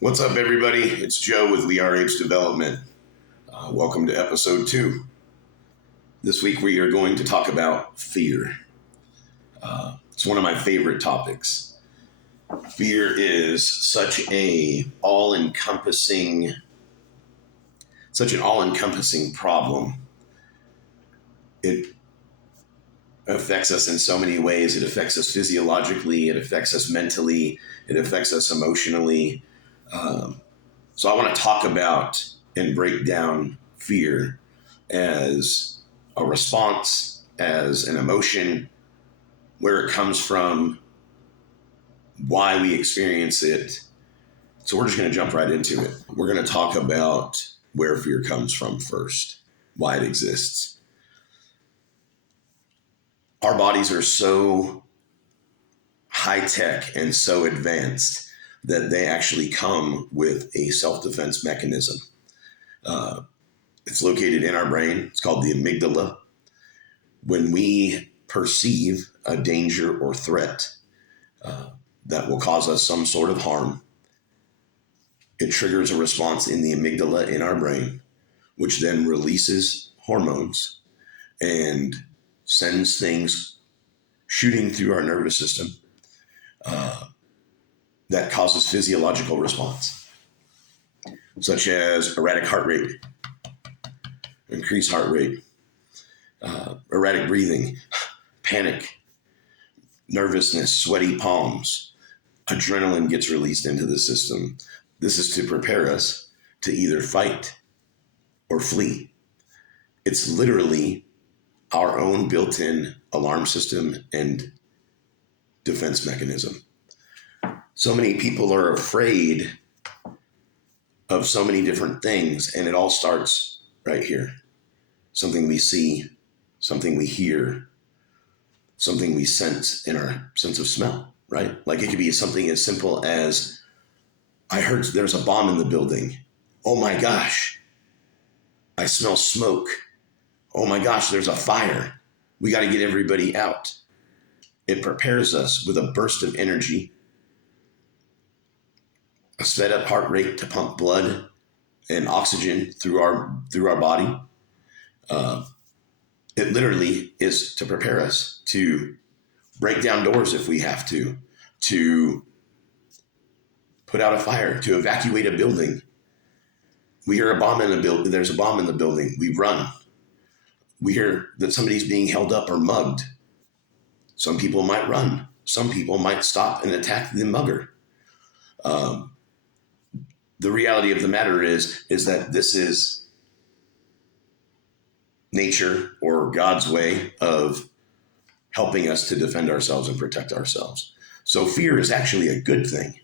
What's up, everybody? It's Joe with We Are Apes Development. Welcome to episode 2. This week we are going to talk about fear. It's one of my favorite topics. Fear is such an all-encompassing problem. It affects us in so many ways. It affects us physiologically. It affects us mentally. It affects us emotionally. So I want to talk about and break down fear as a response, as an emotion, where it comes from, why we experience it. So we're just going to jump right into it. We're going to talk about where fear comes from first, why it exists. Our bodies are so high tech and so advanced that they actually come with a self-defense mechanism. It's located in our brain. It's called the amygdala. When we perceive a danger or threat that will cause us some sort of harm, it triggers a response in the amygdala in our brain, which then releases hormones and sends things shooting through our nervous system that causes physiological response, such as erratic heart rate, increased heart rate, erratic breathing, panic, nervousness, sweaty palms. Adrenaline gets released into the system. This is to prepare us to either fight or flee. It's literally our own built-in alarm system and defense mechanism. So many people are afraid of so many different things, and it all starts right here. Something we see, something we hear, something we sense in our sense of smell, right? Like it could be something as simple as, I heard there's a bomb in the building. Oh my gosh, I smell smoke. Oh my gosh, there's a fire. We got to get everybody out. It prepares us with a burst of energy, a sped up heart rate to pump blood and oxygen through our body. It literally is to prepare us to break down doors if we have to put out a fire, to evacuate a building. We hear a bomb in the building. There's a bomb in the building. We run. We hear that somebody's being held up or mugged. Some people might run. Some people might stop and attack the mugger. The reality of the matter is that this is nature or God's way of helping us to defend ourselves and protect ourselves. So fear is actually a good thing.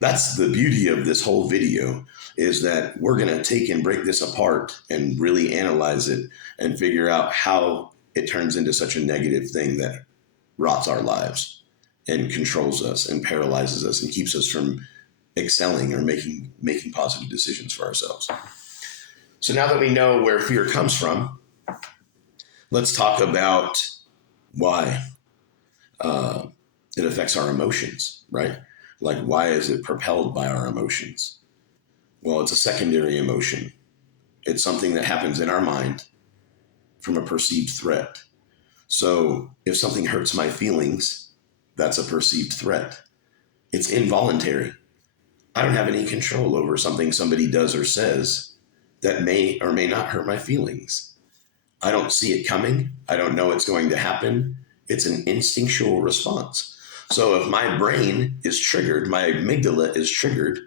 That's the beauty of this whole video, is that we're going to take and break this apart and really analyze it and figure out how it turns into such a negative thing that rots our lives and controls us and paralyzes us and keeps us from excelling or making positive decisions for ourselves. So now that we know where fear comes from, let's talk about why it affects our emotions, right? Like, why is it propelled by our emotions? Well, it's a secondary emotion. It's something that happens in our mind from a perceived threat. So if something hurts my feelings, that's a perceived threat. It's involuntary. I don't have any control over something somebody does or says that may or may not hurt my feelings. I don't see it coming. I don't know it's going to happen. It's an instinctual response. So if my brain is triggered, my amygdala is triggered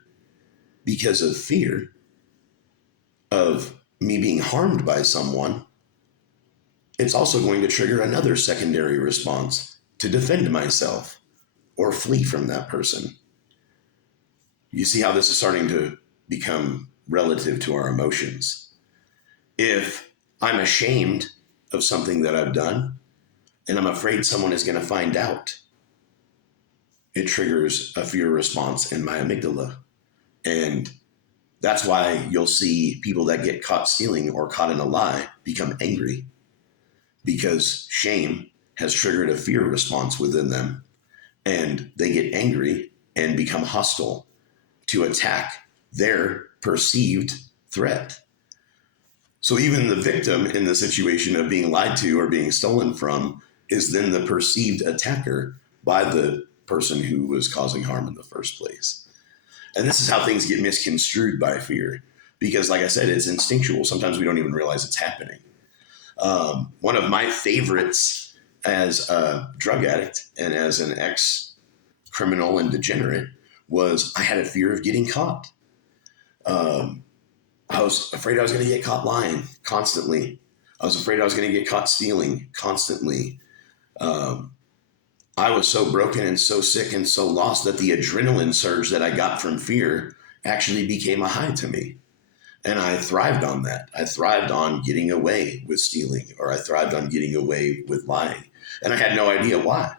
because of fear of me being harmed by someone, it's also going to trigger another secondary response to defend myself or flee from that person. You see how this is starting to become relative to our emotions. If I'm ashamed of something that I've done and I'm afraid someone is going to find out, it triggers a fear response in my amygdala. And that's why you'll see people that get caught stealing or caught in a lie become angry, because shame has triggered a fear response within them, and they get angry and become hostile to attack their perceived threat. So even the victim in the situation of being lied to or being stolen from is then the perceived attacker by the person who was causing harm in the first place. And this is how things get misconstrued by fear. Because, like I said, it's instinctual. Sometimes we don't even realize it's happening. One of my favorites as a drug addict and as an ex-criminal and degenerate was I had a fear of getting caught. I was afraid I was going to get caught lying constantly. I was afraid I was going to get caught stealing constantly. Um, I was so broken and so sick and so lost that the adrenaline surge that I got from fear actually became a high to me. And I thrived on that. I thrived on getting away with stealing, or I thrived on getting away with lying. And I had no idea why.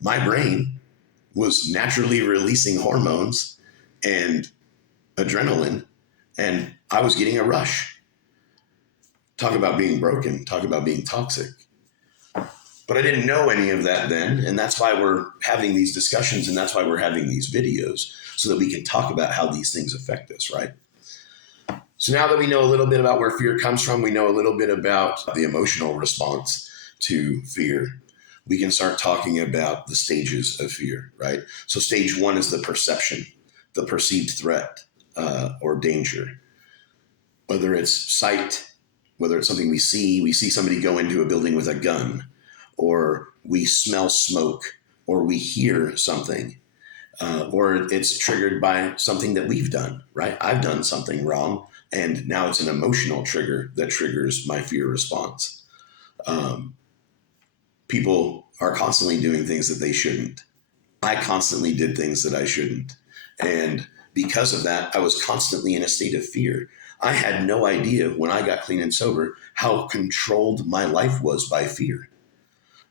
My brain was naturally releasing hormones and adrenaline, and I was getting a rush. Talk about being broken, talk about being toxic. But I didn't know any of that then, and that's why we're having these discussions, and that's why we're having these videos, so that we can talk about how these things affect us, right? So now that we know a little bit about where fear comes from, we know a little bit about the emotional response to fear, we can start talking about the stages of fear, right? So stage one is the perception, the perceived threat or danger. Whether it's sight, whether it's something we see somebody go into a building with a gun, or we smell smoke, or we hear something, or it's triggered by something that we've done, right? I've done something wrong, and now it's an emotional trigger that triggers my fear response. People are constantly doing things that they shouldn't. I constantly did things that I shouldn't. And because of that, I was constantly in a state of fear. I had no idea when I got clean and sober how controlled my life was by fear.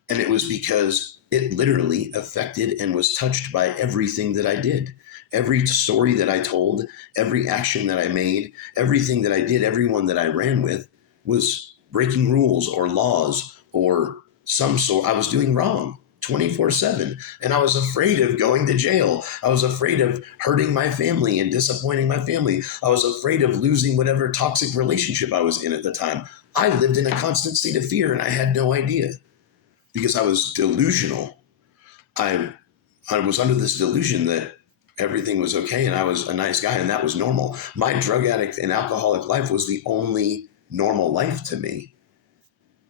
And it was because it literally affected and was touched by everything that I did. Every story that I told, every action that I made, everything that I did, everyone that I ran with was breaking rules or laws or some sort. I was doing wrong 24/7. And I was afraid of going to jail. I was afraid of hurting my family and disappointing my family. I was afraid of losing whatever toxic relationship I was in at the time. I lived in a constant state of fear and I had no idea because I was delusional. I was under this delusion that everything was okay and I was a nice guy and that was normal. My drug addict and alcoholic life was the only normal life to me.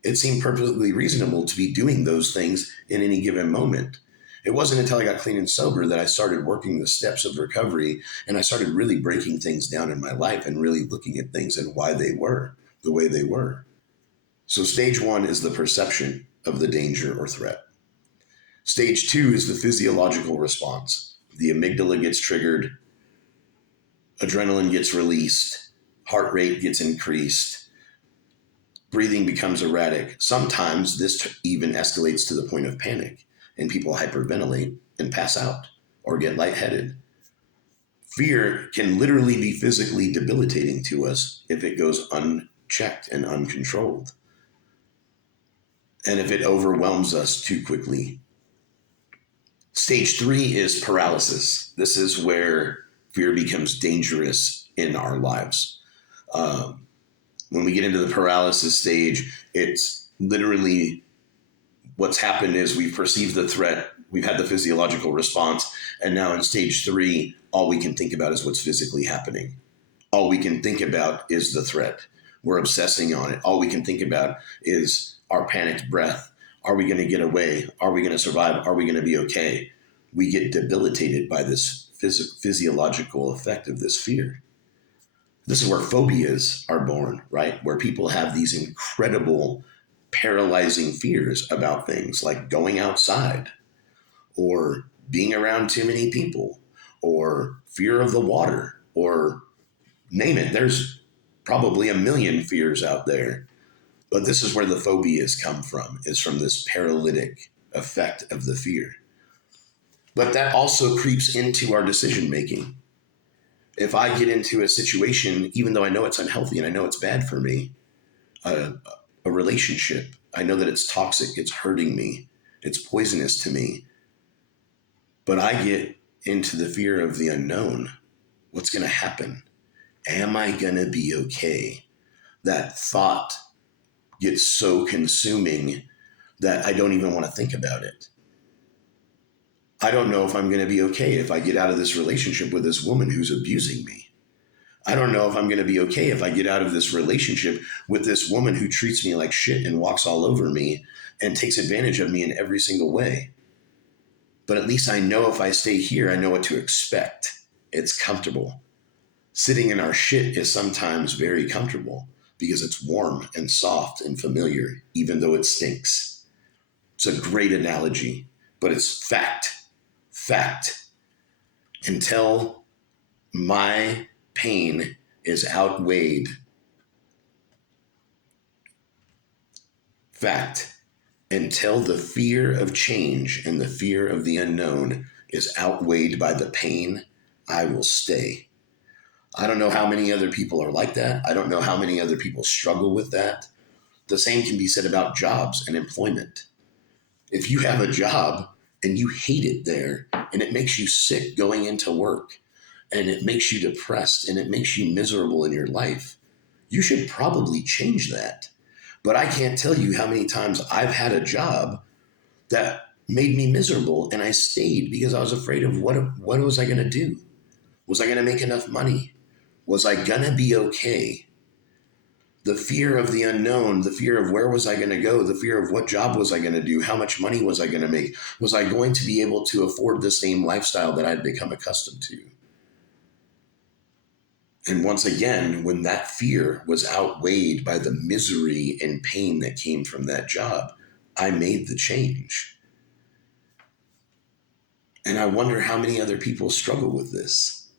It seemed perfectly reasonable to be doing those things in any given moment. It wasn't until I got clean and sober that I started working the steps of recovery and I started really breaking things down in my life and really looking at things and why they were the way they were. So stage one is the perception of the danger or threat. Stage two is the physiological response. The amygdala gets triggered, adrenaline gets released, heart rate gets increased, breathing becomes erratic. Sometimes this even escalates to the point of panic, and people hyperventilate and pass out or get lightheaded. Fear can literally be physically debilitating to us if it goes unchecked and uncontrolled, and if it overwhelms us too quickly. Stage three is paralysis. This is where fear becomes dangerous in our lives. When we get into the paralysis stage, it's literally what's happened is we've perceived the threat, we've had the physiological response, and now in stage three, all we can think about is what's physically happening. All we can think about is the threat. We're obsessing on it. All we can think about is our panicked breath. Are we going to get away? Are we going to survive? Are we going to be okay? We get debilitated by this physiological effect of this fear. This is where phobias are born, right? Where people have these incredible paralyzing fears about things like going outside or being around too many people or fear of the water or name it. There's probably a million fears out there. But this is where the phobias come from, is from this paralytic effect of the fear. But that also creeps into our decision making. If I get into a situation, even though I know it's unhealthy and I know it's bad for me, a relationship, I know that it's toxic, it's hurting me, it's poisonous to me, but I get into the fear of the unknown. What's going to happen? Am I going to be okay? That thought gets so consuming that I don't even want to think about it. I don't know if I'm going to be okay if I get out of this relationship with this woman who's abusing me. I don't know if I'm going to be okay if I get out of this relationship with this woman who treats me like shit and walks all over me and takes advantage of me in every single way. But at least I know if I stay here, I know what to expect. It's comfortable. Sitting in our shit is sometimes very comfortable because it's warm and soft and familiar, even though it stinks. It's a great analogy, but it's fact. Fact. Until my pain is outweighed. Fact. Until the fear of change and the fear of the unknown is outweighed by the pain, I will stay. I don't know how many other people are like that. I don't know how many other people struggle with that. The same can be said about jobs and employment. If you have a job and you hate it there and it makes you sick going into work and it makes you depressed and it makes you miserable in your life, you should probably change that. But I can't tell you how many times I've had a job that made me miserable and I stayed because I was afraid of what was I going to do? Was I going to make enough money? Was I going to be okay? The fear of the unknown, the fear of where was I going to go, the fear of what job was I going to do, how much money was I going to make, was I going to be able to afford the same lifestyle that I'd become accustomed to? And once again, when that fear was outweighed by the misery and pain that came from that job, I made the change. And I wonder how many other people struggle with this.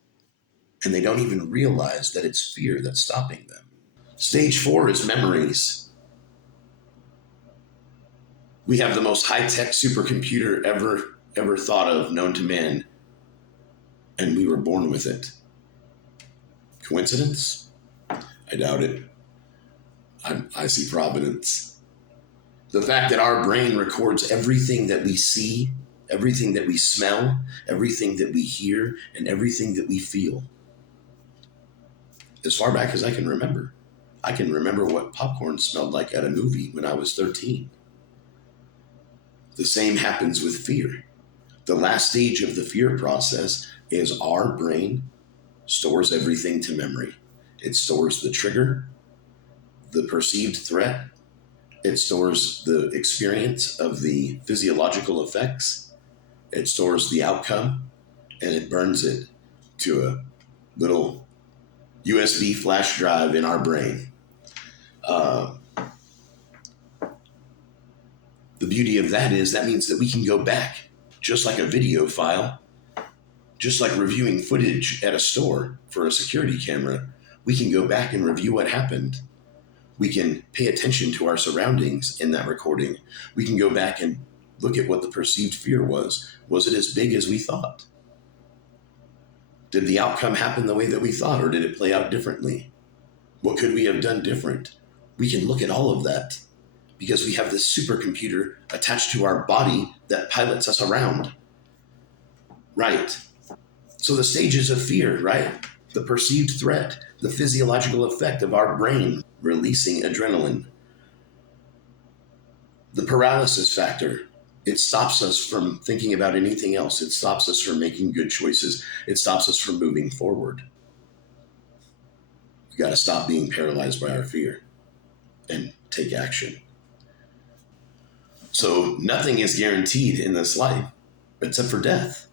And they don't even realize that it's fear that's stopping them. Stage 4 is memories. We have the most high-tech supercomputer ever thought of, known to man, and we were born with it. Coincidence? I doubt it. I see providence. The fact that our brain records everything that we see, everything that we smell, everything that we hear, and everything that we feel. As far back as I can remember. I can remember what popcorn smelled like at a movie when I was 13. The same happens with fear. The last stage of the fear process is our brain stores everything to memory. It stores the trigger, the perceived threat. It stores the experience of the physiological effects. It stores the outcome, and it burns it to a little USB flash drive in our brain. The beauty of that is that means that we can go back, just like a video file, just like reviewing footage at a store for a security camera. We can go back and review what happened. We can pay attention to our surroundings in that recording. We can go back and look at what the perceived fear was. Was it as big as we thought? Did the outcome happen the way that we thought, or did it play out differently? What could we have done different? We can look at all of that because we have this supercomputer attached to our body that pilots us around. Right. So the stages of fear, right? The perceived threat, the physiological effect of our brain releasing adrenaline. The paralysis factor. It stops us from thinking about anything else. It stops us from making good choices. It stops us from moving forward. We got to stop being paralyzed by our fear and take action. So nothing is guaranteed in this life except for death.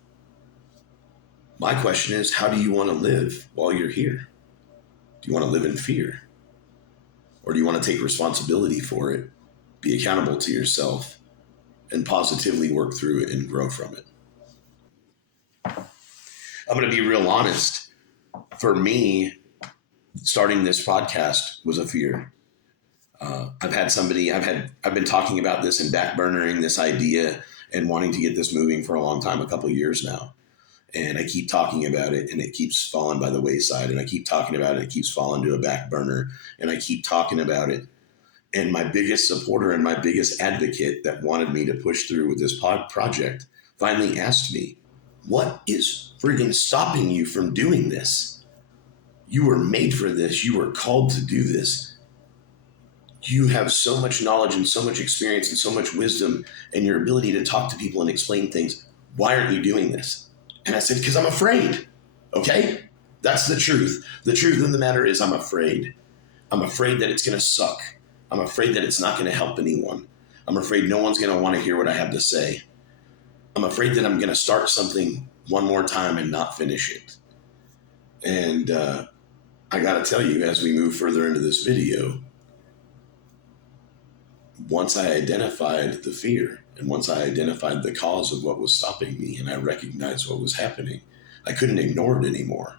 My question is, how do you want to live while you're here? Do you want to live in fear? Or do you want to take responsibility for it, be accountable to yourself, and positively work through it and grow from it? I'm going to be real honest. For me, starting this podcast was a fear. I've been talking about this and backburnering this idea and wanting to get this moving for a long time, a couple of years now. And I keep talking about it and it keeps falling by the wayside. And I keep talking about it and it keeps falling to a back burner. And I keep talking about it. And my biggest supporter and my biggest advocate that wanted me to push through with this project finally asked me, What is friggin' stopping you from doing this? You were made for this. You were called to do this. You have so much knowledge and so much experience and so much wisdom and your ability to talk to people and explain things. Why aren't you doing this? And I said, because I'm afraid. Okay? That's the truth. The truth of the matter is, I'm afraid. I'm afraid that it's going to suck. I'm afraid that it's not going to help anyone. I'm afraid no one's going to want to hear what I have to say. I'm afraid that I'm going to start something one more time and not finish it. And I got to tell you, as we move further into this video, once I identified the fear and once I identified the cause of what was stopping me and I recognized what was happening, I couldn't ignore it anymore.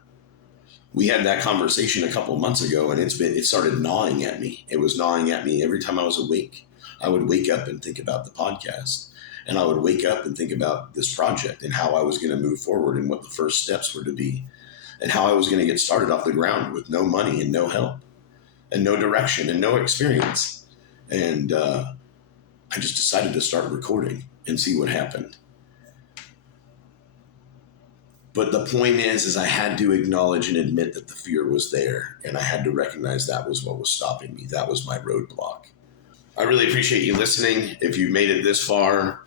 We had that conversation a couple of months ago, and it started gnawing at me. It was gnawing at me every time I was awake. I would wake up and think about the podcast, and I would wake up and think about this project and how I was going to move forward and what the first steps were to be and how I was going to get started off the ground with no money and no help and no direction and no experience. And I just decided to start recording and see what happened. But the point is I had to acknowledge and admit that the fear was there, and I had to recognize that was what was stopping me. That was my roadblock. I really appreciate you listening. If you made it this far,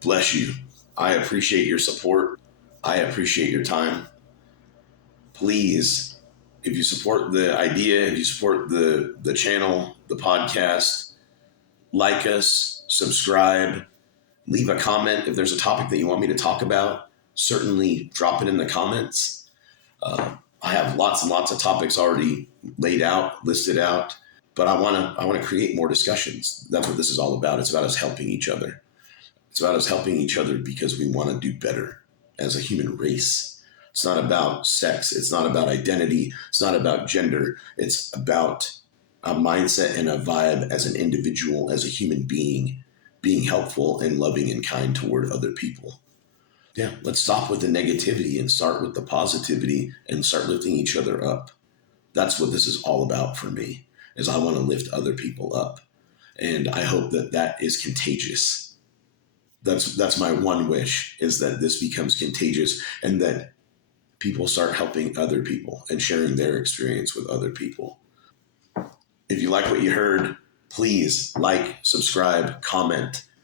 bless you. I appreciate your support. I appreciate your time. Please, if you support the idea, if you support the channel, the podcast, like us, subscribe, leave a comment. If there's a topic that you want me to talk about, certainly drop it in the comments. I have lots and lots of topics already laid out, listed out, but I want to create more discussions. That's what this is all about. It's about us helping each other. It's about us helping each other because we want to do better as a human race. It's not about sex. It's not about identity. It's not about gender. It's about a mindset and a vibe as an individual, as a human being helpful and loving and kind toward other people. Yeah, let's stop with the negativity and start with the positivity and start lifting each other up. That's what this is all about for me, is I want to lift other people up. And I hope that that is contagious. That's my one wish, is that this becomes contagious and that people start helping other people and sharing their experience with other people. If you like what you heard, please like, subscribe, comment,